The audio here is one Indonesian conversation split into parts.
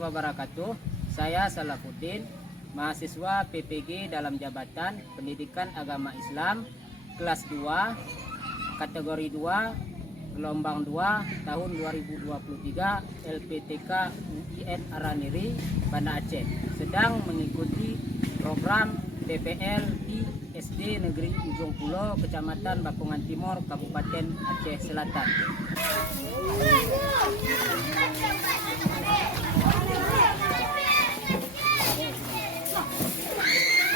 wabarakatuh. Saya Salahuddin, mahasiswa PPG dalam Jabatan Pendidikan Agama Islam kelas 2, kategori 2, gelombang 2 tahun 2023 LPTK UIN Araniri, Banda Aceh, sedang mengikuti program TPL di SD Negeri Ujung Pulo, Kecamatan Bakungan Timur, Kabupaten Aceh Selatan.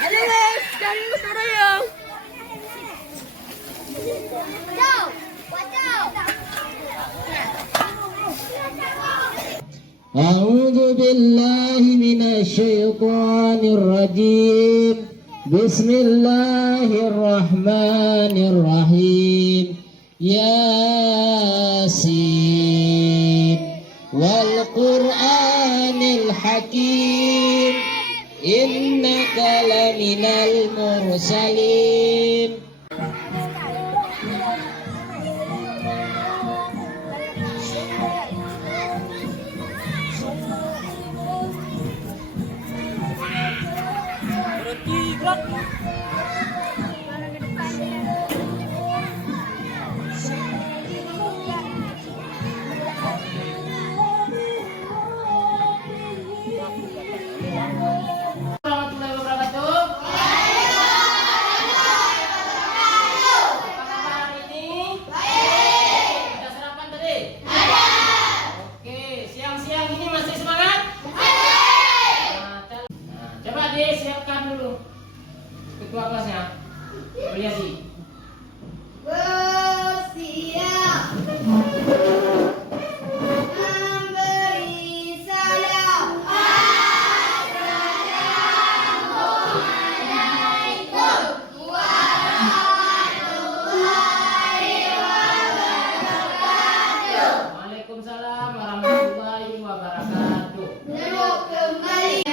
Halo guys, sekarang ini suara yang A'udzu billahi minasy syaithanir rajim. Bismillahirrahmanirrahim. Yasin wal Qur'anil Hakim. Innaka laminal mursalin. Siapkan dulu ketua kelasnya, Priadi. bersiap memberi salam. Assalamualaikum warahmatullahi wabarakatuh. Waalaikumsalam warahmatullahi wabarakatuh. Duduk kembali.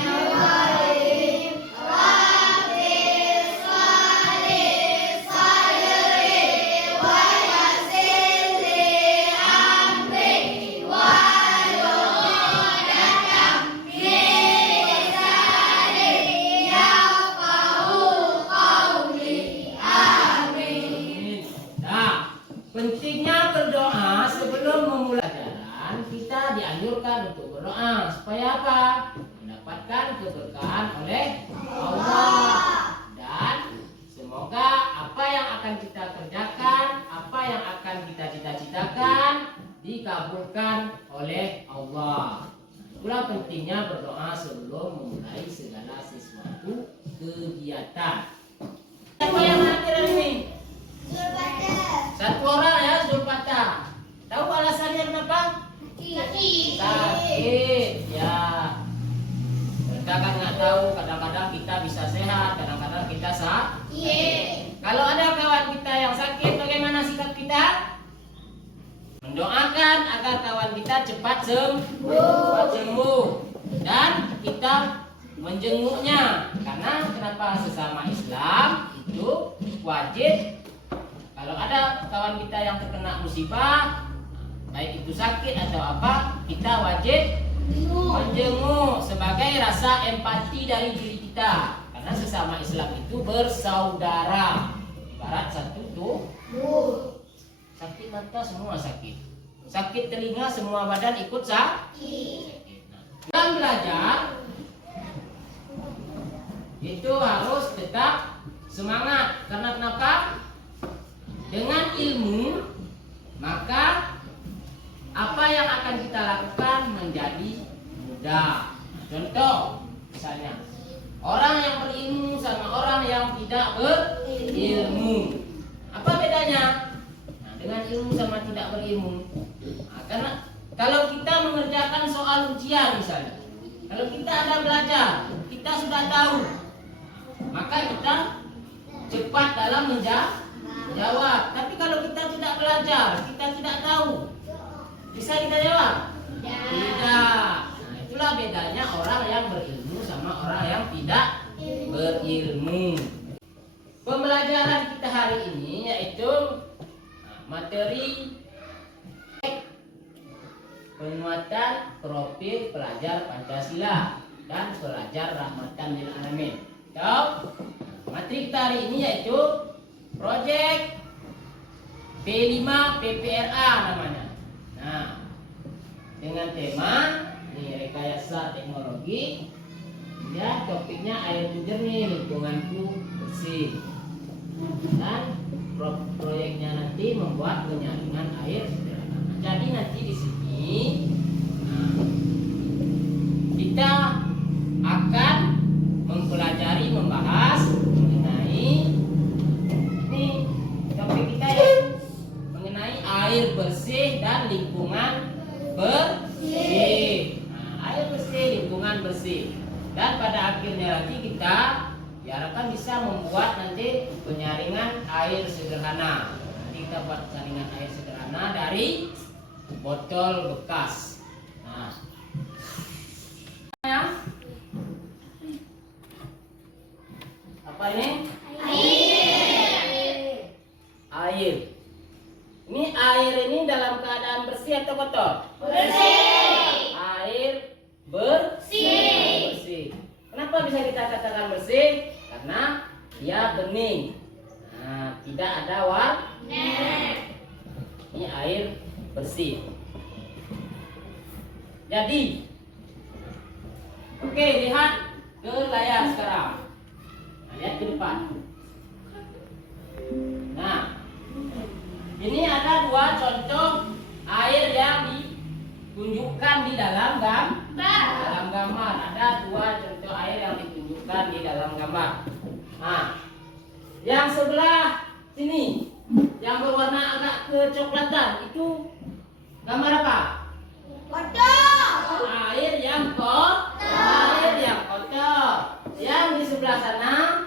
Pentingnya berdoa sebelum memulai jalan. Kita dianjurkan untuk berdoa supaya apa? Mendapatkan keberkahan oleh Allah, dan semoga apa yang akan kita kerjakan, apa yang akan kita cita-citakan dikabulkan oleh Allah. Itulah pentingnya berdoa sebelum memulai segala sesuatu kegiatan. Siapa yang hadir hari ini? Satu orang ya, Zulfatah. Tahu alasannya kenapa? Sakit ya. Kita kan nggak tahu, kadang-kadang kita bisa sehat, kadang-kadang kita sakit. Kalau ada kawan kita yang sakit, bagaimana sikap kita? Mendoakan agar kawan kita cepat sembuh, dan kita menjenguknya. Karena kenapa? Sesama Islam itu wajib. Kalau ada kawan kita yang terkena musibah, baik itu sakit atau apa, kita wajib menjenguk sebagai rasa empati dari diri kita. Karena sesama Islam itu bersaudara. Ibarat satu tuh, sakit mata semua sakit, sakit telinga semua badan ikut sakit. Dalam belajar itu harus tetap semangat. Karena kenapa? Dengan ilmu, maka apa yang akan kita lakukan menjadi mudah. Contoh, misalnya orang yang berilmu sama orang yang tidak berilmu, apa bedanya? Nah, dengan ilmu sama tidak berilmu. Nah, karena kalau kita mengerjakan soal ujian misalnya, kalau kita ada belajar, kita sudah tahu, maka kita cepat dalam menjawab. Tapi kalau kita tidak belajar, kita tidak tahu, bisa kita jawab? Tidak. Nah, itulah bedanya orang yang berilmu sama orang yang tidak berilmu. Pembelajaran kita hari ini yaitu materi penguatan profil pelajar Pancasila dan pelajar rahmatan lil alamin. Materi kita hari ini yaitu proyek P5 PPRA namanya. Nah, dengan tema ini rekayasa teknologi, ya topiknya airku jernih, lingkunganku bersih. Dan proyeknya nanti membuat penyaringan air sederhana. Jadi nanti di sini kita akan mempelajari, membahas mengenai ini topik kita ya, mengenai air bersih dan lingkungan bersih. Air bersih, lingkungan bersih. Dan pada akhirnya lagi kita diharapkan bisa membuat nanti penyaringan air sederhana. Nanti kita buat penyaringan air sederhana dari botol bekas. Nah, apa ini? Air. Ini air ini dalam keadaan bersih atau kotor? Bersih. Air bersih. Kenapa bisa kita katakan bersih? Karena dia bening. Nah, tidak ada warna. Ini air bersih. Jadi, oke, lihat ke layar sekarang. Nah, lihat ke depan. Nah, ini ada dua contoh air yang ditunjukkan di dalam gambar. Ada dua contoh air yang ditunjukkan di dalam gambar. Nah, yang sebelah sini yang berwarna agak kecoklatan itu gambar apa? Kotor. Air yang kotor. Yang di sebelah sana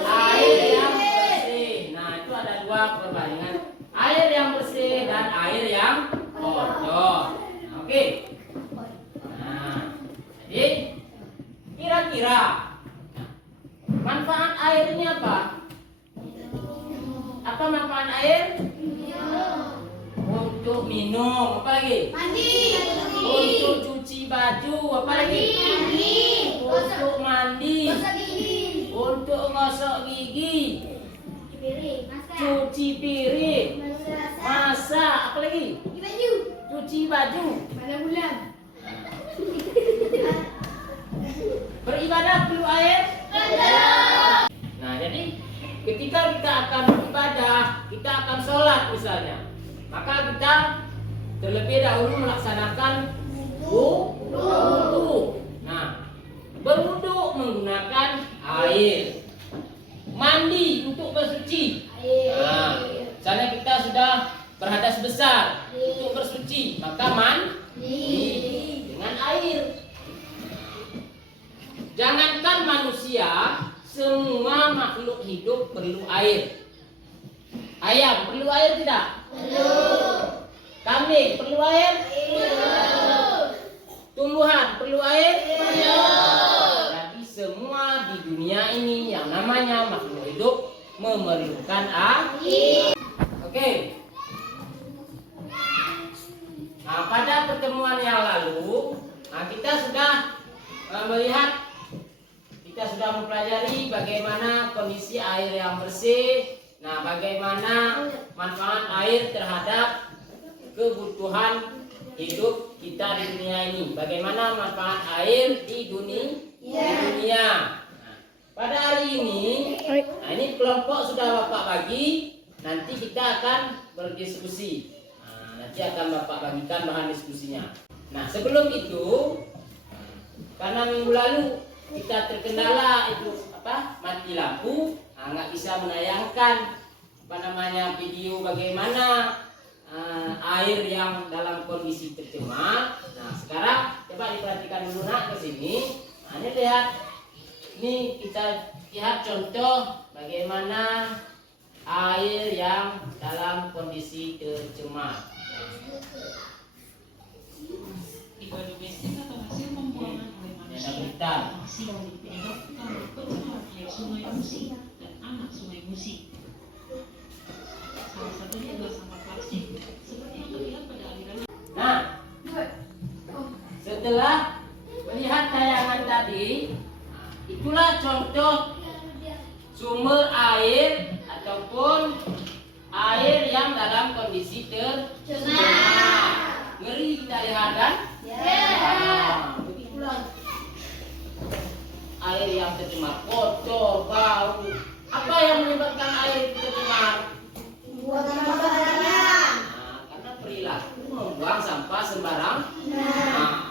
air yang bersih. Nah, itu ada dua perbandingan, air yang bersih dan air yang kotor. Nah, oke. Nah, jadi kira-kira manfaat air ini apa? Apa manfaat air? Untuk minum, apa lagi? Mandi. Untuk cuci baju, apa lagi? Untuk mandi, Gosok gigi. untuk gosok gigi, Piring. Masak. cuci piring, masak, apa lagi? Cuci baju. Cuci baju, Pada bulan. beribadah perlu air. Betul. Nah, jadi ketika kita akan beribadah, kita akan sholat misalnya, maka kita terlebih dahulu melaksanakan wudu. Nah, berwudu menggunakan air. Mandi untuk bersuci. Nah, misalnya kita sudah berhadas besar, untuk bersuci maka mandi dengan air. Jangankan manusia, semua makhluk hidup perlu air. Ayam perlu air tidak? Kambing perlu air? Tumbuhan perlu air? Jadi semua di dunia ini yang namanya makhluk hidup memerlukan air. Oke. Nah, pada pertemuan yang lalu, kita sudah melihat, kita sudah mempelajari bagaimana kondisi air yang bersih. Nah, bagaimana manfaat air terhadap kebutuhan hidup kita di dunia ini. Bagaimana manfaat air di dunia. Nah, pada hari ini, nah ini kelompok sudah Bapak bagi. Nanti kita akan berdiskusi. Nah, nanti akan Bapak bagikan bahan diskusinya. Nah, sebelum itu, karena minggu lalu kita terkendala itu mati lampu, nggak bisa menayangkan video bagaimana air yang dalam kondisi tercemar. Nah, sekarang coba diperhatikan dulu ke sini. Nah, ini lihat, ini kita lihat contoh bagaimana air yang dalam kondisi tercemar. Limbah domestik atau hasil pembuangan oleh manusia masih dianggap berpengaruh air sungai Musi dan anak sungai Musi. Salah satunya adalah sampah plastik seperti yang terlihat pada aliran. Nah, contoh sumber air ataupun air yang dalam kondisi tercemar. Ngeri kita lihat kan? Begitulah. Air yang tercemar, kotor, bau. Apa yang menyebabkan air itu tercemar? Karena perilaku membuang sampah sembarang.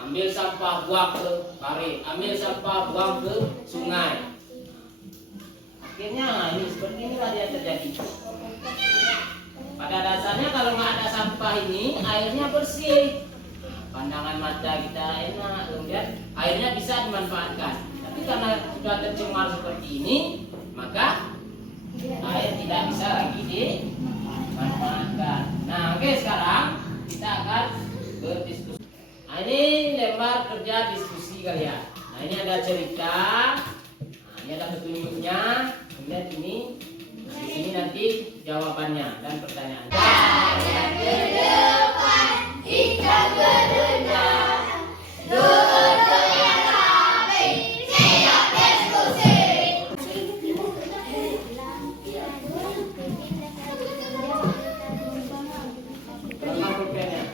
Ambil sampah buang ke kali, ambil sampah buang ke sungai. Akhirnya ini seperti inilah dia terjadi. Pada dasarnya kalau nggak ada sampah ini, airnya bersih. Pandangan mata kita enak, kemudian airnya bisa dimanfaatkan. Tapi karena sudah tercemar seperti ini, maka air tidak bisa lagi dimanfaatkan. Nah, oke, sekarang kita akan berdiskusi. Nah, ini lembar kerja diskusi kalian. Nah, ini ada cerita. Nah, ini ada petunjuknya. Kemudian ini di sini nanti jawabannya dan pertanyaan. Berapa pulpennya?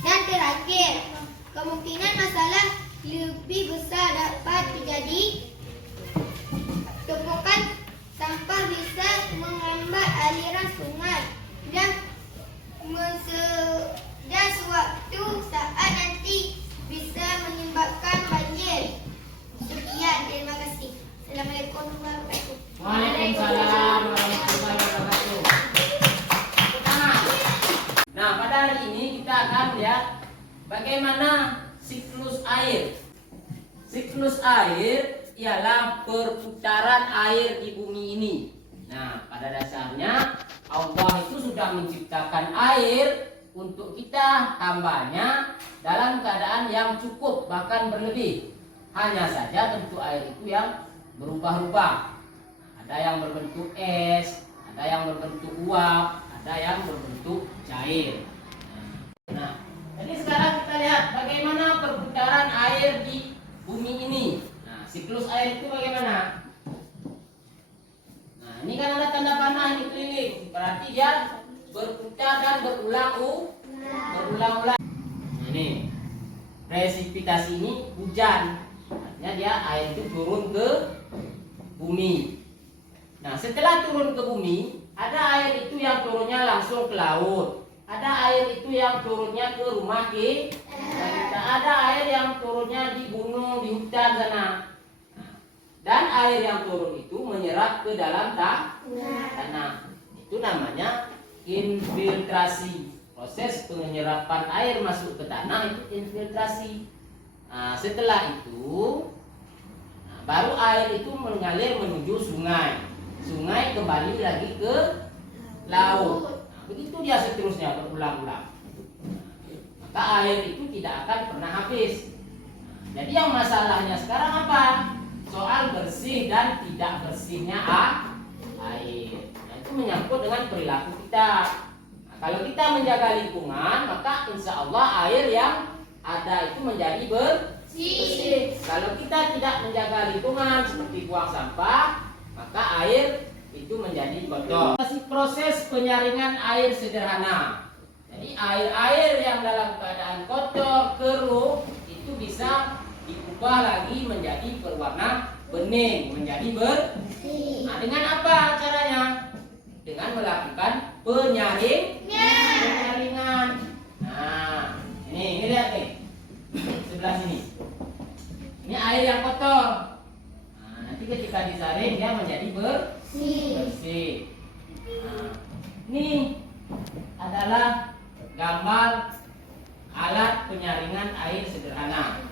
Dan terakhir, kemungkinan masalah lebih besar dapat terjadi. Tumpukan sampah bisa menghambat aliran sungai dan sewaktu saat nanti bisa menyebabkan banjir. Sekian, terima kasih. Assalamualaikum warahmatullahi wabarakatuh. Waalaikumsalam warahmatullahi wabarakatuh. Nah, pada hari ini kita akan lihat bagaimana siklus air. Siklus air ialah perputaran air di bumi ini. Nah, pada dasarnya Allah itu sudah menciptakan air untuk kita hambanya dalam keadaan yang cukup bahkan berlebih. Hanya saja bentuk air itu yang berubah-ubah. Ada yang berbentuk es, ada yang berbentuk uap, ada yang berbentuk cair. Nah, jadi sekarang kita lihat bagaimana perputaran air di bumi ini. Nah, siklus air itu bagaimana? Nah, ini kan ada tanda panah ini keliling, berarti dia berputar dan berulang-ulang. Nah, ini presipitasi ini hujan, artinya dia air itu turun ke bumi. Nah, setelah turun ke bumi, ada air itu yang turunnya langsung ke laut, ada air itu yang turunnya ke rumah kita, ada air yang turunnya di gunung, di hutan sana. Dan air yang turun itu menyerap ke dalam tanah. Itu namanya infiltrasi. Proses penyerapan air masuk ke tanah itu infiltrasi. Nah, setelah itu baru air itu mengalir menuju sungai. Sungai kembali lagi ke laut. Nah, begitu dia seterusnya berulang-ulang. Maka air itu tidak akan pernah habis. Jadi yang masalahnya sekarang apa? Soal bersih dan tidak bersihnya air. Nah, itu menyangkut dengan perilaku kita. Nah, kalau kita menjaga lingkungan, maka insya Allah air yang ada itu menjadi bersih. Kalau kita tidak menjaga lingkungan seperti buang sampah, maka air itu menjadi kotor. Proses penyaringan air sederhana. Jadi air-air yang dalam keadaan kotor, keruh itu bisa diubah lagi menjadi berwarna bening, menjadi bersih. Nah, dengan apa caranya? Dengan melakukan penyaringan. Nah, ini lihat nih, sebelah sini. Ini air yang kotor. Nah, nanti ketika disaring dia menjadi bersih. Nah, ini adalah gambar alat penyaringan air sederhana.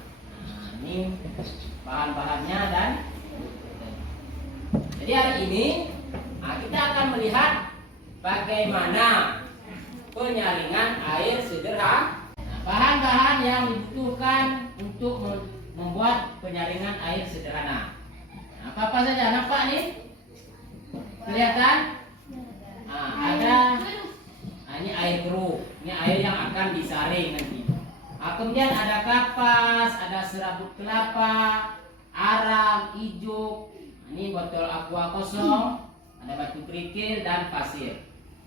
Nah, Ini bahan-bahannya dan jadi hari ini kita akan melihat bagaimana penyaringan air sederhana. Bahan-bahan yang dibutuhkan untuk membuat penyaringan air sederhana. Apa-apa saja, nampak nih? Kelihatan? Ada ini air keruh, ini air yang akan disaring nanti. Kemudian ada kapas, ada serabut kelapa, arang, ijuk, ini botol aqua kosong, ada batu kerikil dan pasir.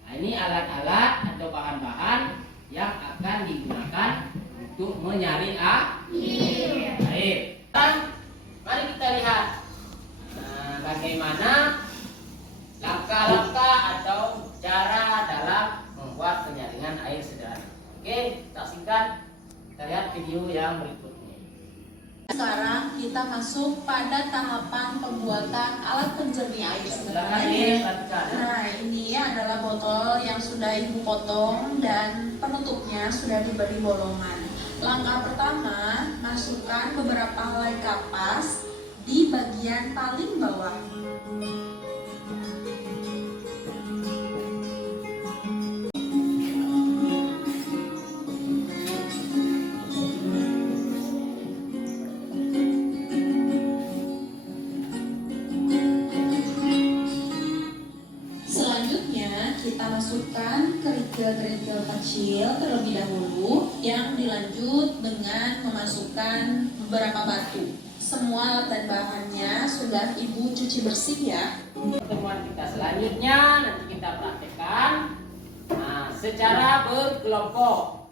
Ini alat-alat atau bahan-bahan yang akan digunakan untuk menyaring air. Dan mari kita lihat bagaimana langkah-langkah atau cara dalam membuat penyaringan air sederhana. Oke, saksikan, kita lihat video yang berikutnya. Sekarang kita masuk pada tahapan pembuatan alat penjernih air sederhana. Silakan diperhatikan. Nah, ini adalah botol yang sudah ibu potong dan penutupnya sudah diberi bolongan. Langkah pertama, masukkan beberapa helai kapas di bagian paling bawah. Kita masukkan kerikil-kerikil kecil terlebih dahulu, yang dilanjut dengan memasukkan beberapa batu. Semua alat dan bahannya sudah ibu cuci bersih ya. Pertemuan kita selanjutnya nanti kita praktekkan secara berkelompok.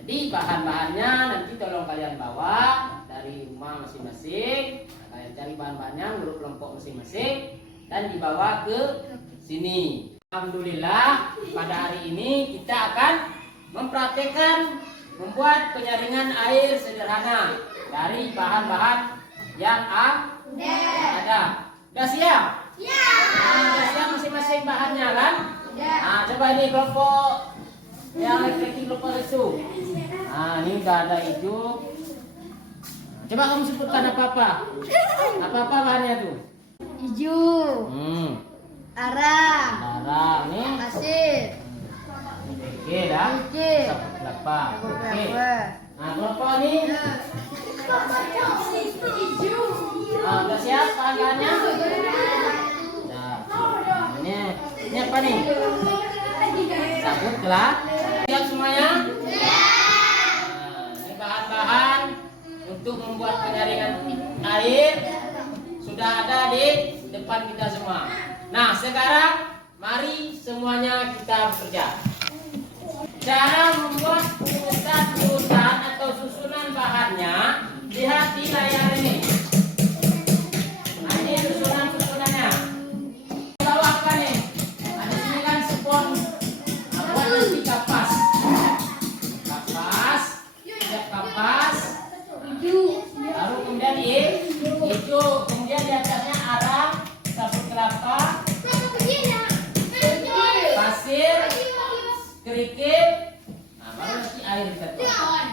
Jadi bahan-bahannya nanti tolong kalian bawa dari rumah masing-masing. Kalian cari bahan-bahannya menurut kelompok masing-masing dan dibawa ke sini. Alhamdulillah, pada hari ini kita akan mempraktekkan membuat penyaringan air sederhana dari bahan-bahan yang ada. Sudah siap? Ya. Sudah siap masing-masing bahannya kan? Ya. Coba ini kelompok yang laki-laki kelompok itu. Ini udah ada ijuk. Coba kamu sebutkan apa-apa. Apa-apa bahannya tuh? Ijuk, arang, nih. pasir, Oke dah. Sabut kelapa. Oke. Nah, kelompok ini. Udah siap bahan-bahannya? Nah, ini apa nih? Sabut kelapa. Siap semuanya? Ini bahan-bahan untuk membuat penyaringan air sudah ada di depan kita semua. Nah, sekarang mari semuanya kita bekerja. Cara membuat urutan atau susunan bahannya lihat di layar ini. Nah, ini susunannya. Bawah apa nih? Ada sini kan spon. Buat nanti kapas. Siap kapas. Lalu kemudian hijau, kemudian di atasnya arang, sabut kelapa, pasir, kerikil. Nah, baru nanti air kita tuang.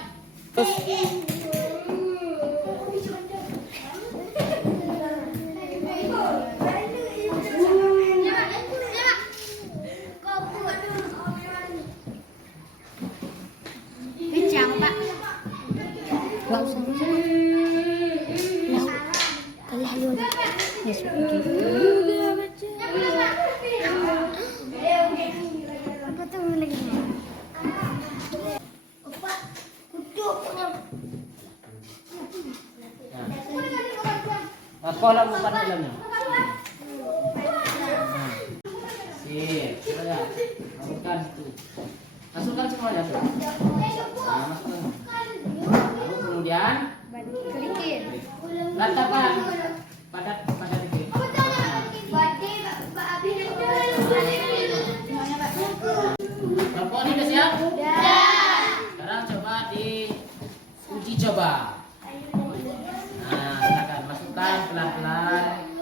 Kolam bukan dalamnya. Sip, coba masukkan itu. Masukkan semuanya. Nah, masukkan. Lalu kemudian letakkan pada titik. Kelompok ini udah siap? Sekarang coba diuji coba. Nah, silakan masukkan pelan-pelan.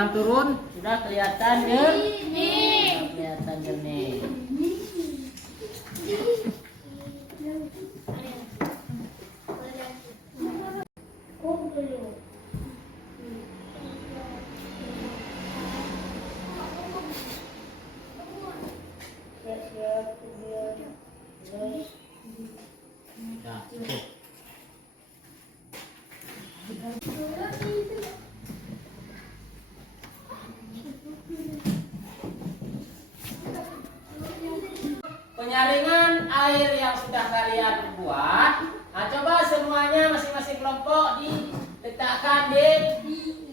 yang turun sudah kelihatan jernih. Kelihatan jernih. Nah, cukup. Penyaringan air yang sudah kalian buat, nah coba semuanya masing-masing kelompok diletakkan di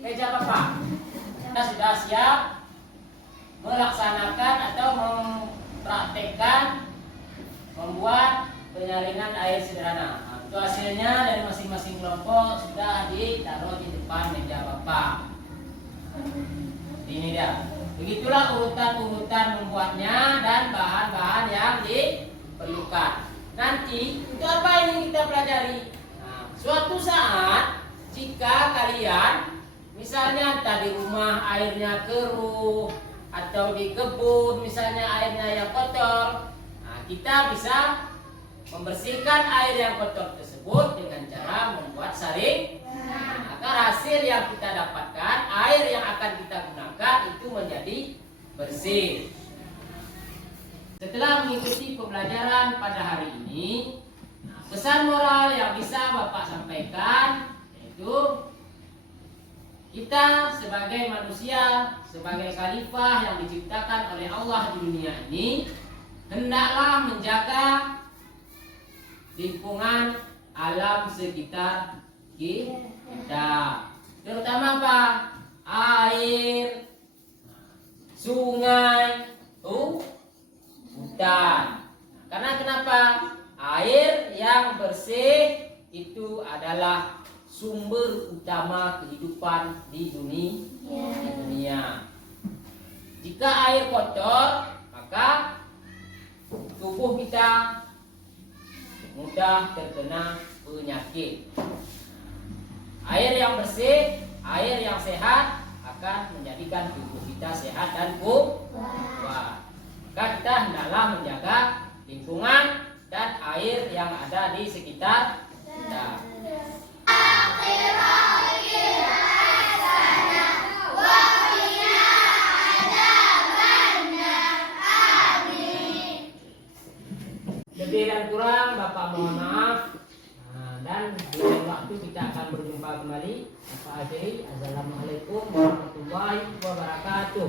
meja Bapak. Kita sudah siap melaksanakan atau mempraktekkan membuat penyaringan air sederhana. Nah, itu hasilnya dari masing-masing kelompok sudah ditaruh di depan meja Bapak. Ini dia. Begitulah urutan-urutan membuatnya dan bahan-bahan yang diperlukan. Nanti itu apa yang kita pelajari? Nah, suatu saat jika kalian misalnya tadi rumah airnya keruh atau di kebun misalnya airnya yang kotor, nah, kita bisa membersihkan air yang kotor tersebut dengan cara membuat saring. Maka hasil yang kita dapatkan, air yang akan kita gunakan itu menjadi bersih. Setelah mengikuti pembelajaran pada hari ini, pesan moral yang bisa Bapak sampaikan yaitu kita sebagai manusia, sebagai khalifah yang diciptakan oleh Allah di dunia ini, hendaklah menjaga lingkungan alam sekitar kita, terutama apa? Air, sungai, hutan. Karena kenapa? Air yang bersih itu adalah sumber utama kehidupan di dunia. Jika air kotor, maka tubuh kita mudah terkena penyakit. Air yang bersih, air yang sehat akan menjadikan tubuh kita sehat dan kuat. Maka kita hendaklah menjaga lingkungan dan air yang ada di sekitar kita. Lebih dan kurang Bapak mohon maaf. Dan di lain waktu kita akan berjumpa kembali. Bapak akhiri, assalamualaikum warahmatullahi wabarakatuh.